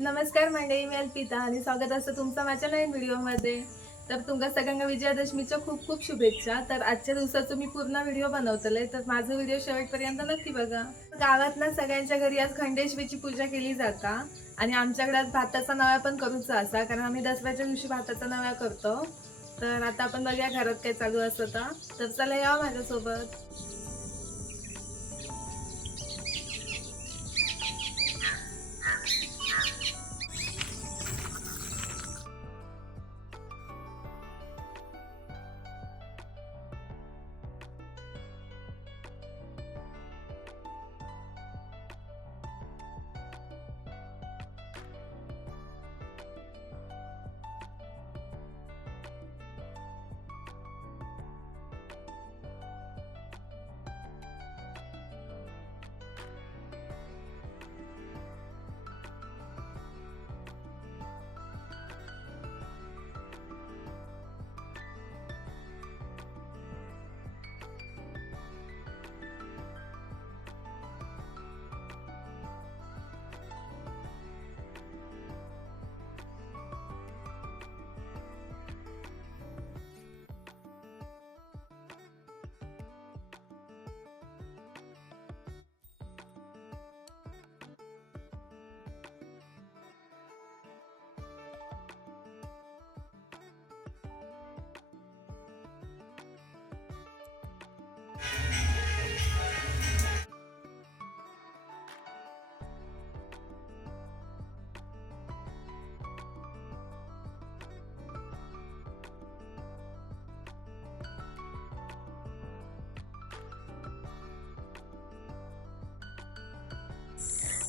नमस्कार मंडळी, मी अल्पिता आणि स्वागत असतं तुमचं माझ्या नवीन व्हिडिओमध्ये. तर तुमका सगळ्यांना विजयादशमीच्या खूप खूप शुभेच्छा. तर आजच्या दिवसाचं मी पूर्ण व्हिडिओ बनवतले, तर माझं व्हिडिओ शेवटपर्यंत नक्की बघा. गावात ना सगळ्यांच्या घरी आज खंडेश्वरीची पूजा केली जाता आणि आमच्याकडे आज भाताचा नव्या पण करूचा असा, कारण आम्ही दसऱ्याच्या दिवशी भाताचा नव्या करतो. तर आता आपण बघूया घरात काय चालू असतं तर चला या माझ्यासोबत.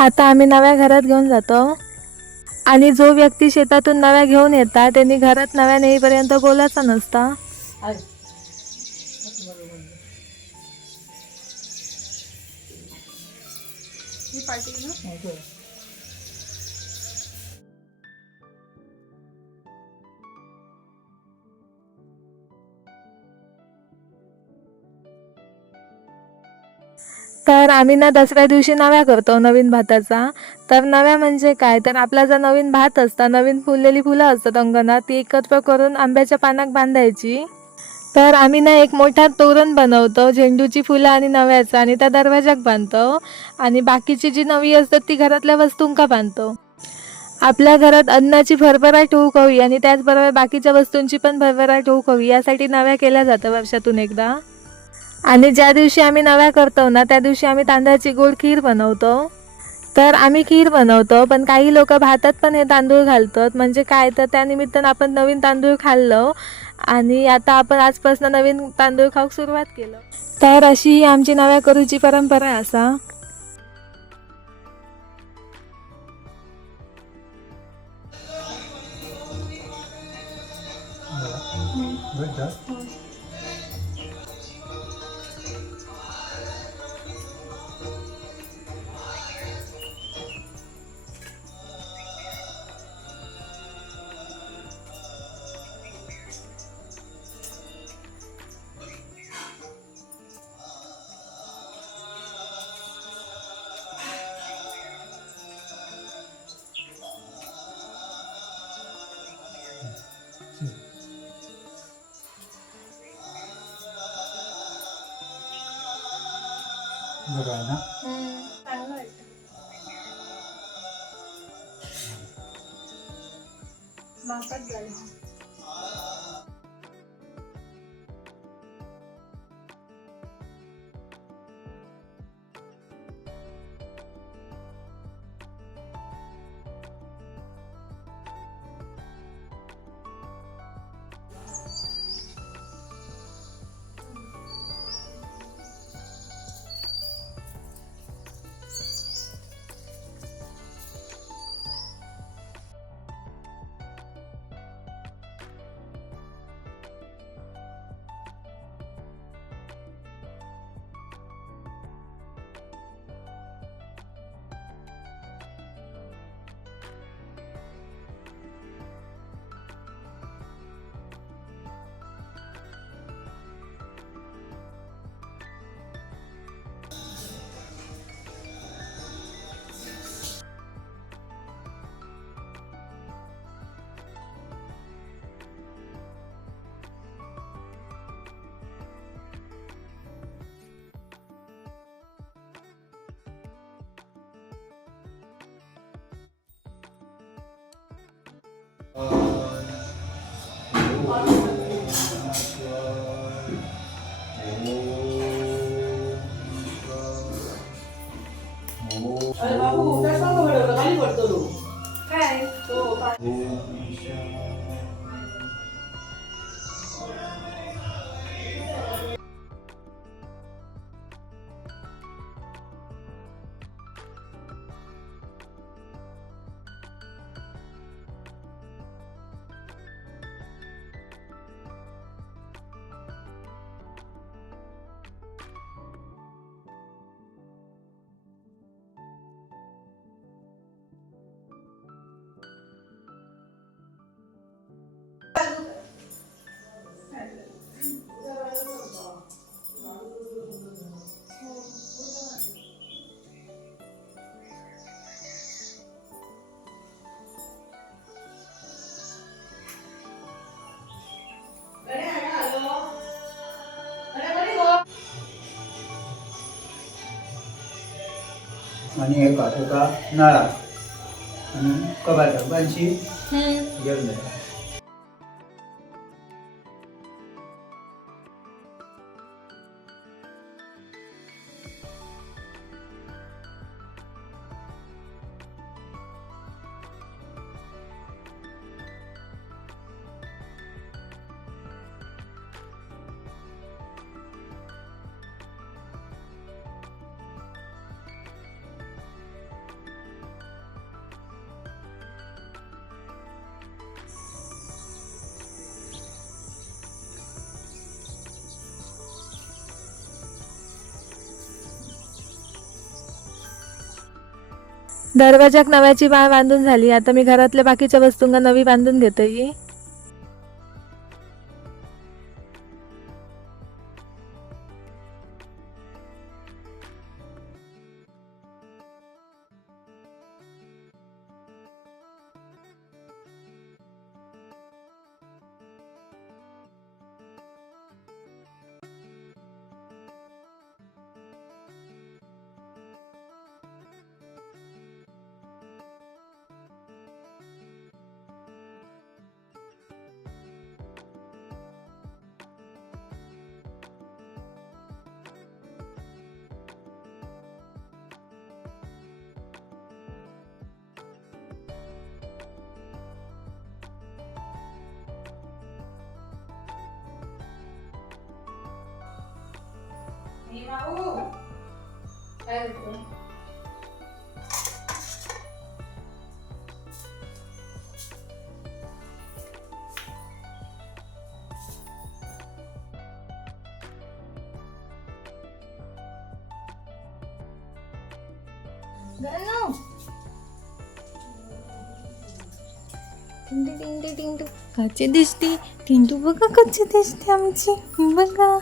आता आम्ही नव्या घरात घेऊन जातो आणि जो व्यक्ती शेतातून नव्या घेऊन येतात त्यांनी घरात नव्या नेईपर्यंत बोलायचा नसता. तर आम्ही ना दसऱ्या दिवशी नव्या करतो नवीन भाताचा. तर नव्या म्हणजे काय, तर आपला जो नवीन भात असता, नवीन फुललेली फुलं असतात अंगणात, ती एकत्र करून आंब्याच्या पानात बांधायची. तर आम्ही ना एक मोठा तोरण बनवतो झेंडूची फुलं आणि नव्याचा, आणि त्या दरवाजाक बांधतो आणि बाकीची जी नवी असतात ती घरातल्या वस्तूंका बांधतो. आपल्या घरात अन्नाची भरभराट होऊक हवी आणि त्याचबरोबर बाकीच्या वस्तूंची पण भरभराट होऊक हवी, यासाठी नव्या केल्या जातं वर्षातून एकदा. आणि ज्या दिवशी आम्ही नव्या करतो ना त्या दिवशी आम्ही तांदळाची गोड खीर बनवतो. तर आम्ही खीर बनवतो, पण काही लोक भातात पण हे तांदूळ घालतात. म्हणजे काय, तर त्यानिमित्तानं आपण नवीन तांदूळ खाल्लो आणि आता आपण आजपासून नवीन तांदूळ खाऊक सुरुवात केलं. तर अशी ही आमची नव्या करूची परंपरा असा. अरे बाबू काय सांगू मॅडम खाली पडतो तो. काय तो आणि एका नळा आणि कबाटा बांशी घेऊन जाय. दरवाजाक नव्याची माळ बांधून झाली. आता मी घरातल्या बाकीच्या वस्तूंना नवी बांधून घेतोय. कच्ची दिसते टिंटू, बघा कच्ची दिसते आमची, बघा.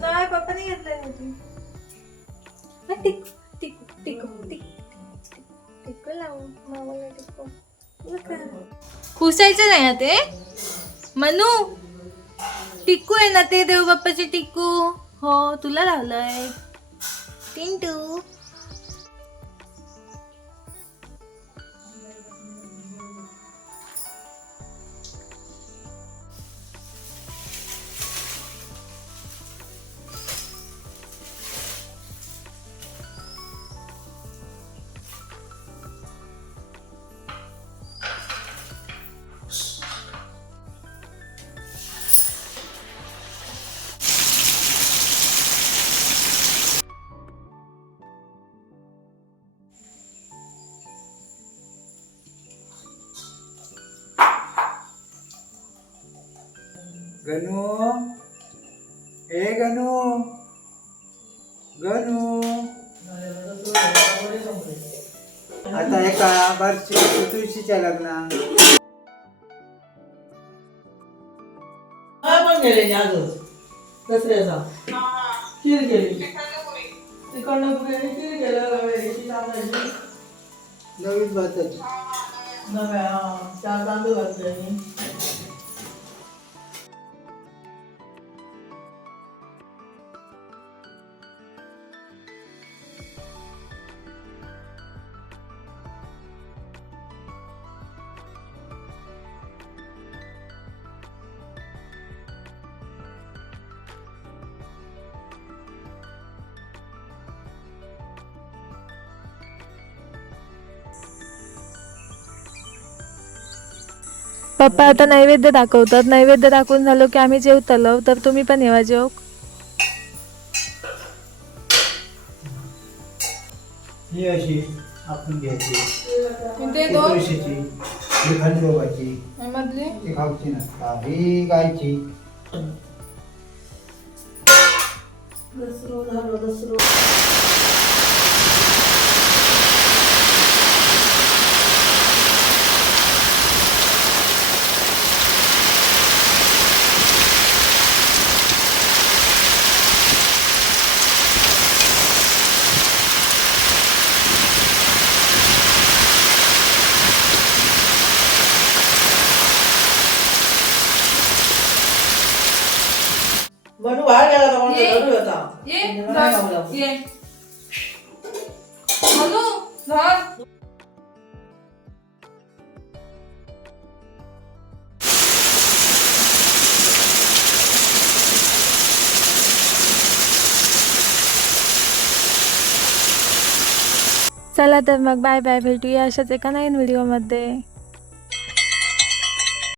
नाही पप्पाने घेतलंय होती. खुसायचं नाही ना ते मनू. टिक्कू आहे ना ते, देव बाप्पाचे टिक्कू. हो तुला लावलंय टिंटू. गणू, ए गणू, गणू. आता एका बारशी तुळशीच्या लग्नाक काय पण गेले आजच दसऱ्याचा खीर गेली तिकडनं पुढे खीर गेलं रव्याची तांदळाची नवीन भाताची नव्या 4 तांदूळ घातले मी. पप्पा आता नैवेद्य दाखवतात. नैवेद्य दाखवून झालो की आम्ही जेवतलो, तर तुम्ही पण येवा जेव. ही अशी आपण घ्यायची ते ही दोन तुळशीची ही खंडोबाची मधली ती खाऊची नसता ही गायची दसरो झालो दसरो. बनू बाहेर गेला तर म्हणतो रडू होता. नाही खावला. चला तर मग बाय बाय, भेटूया अशाच एका नवीन व्हिडिओमध्ये.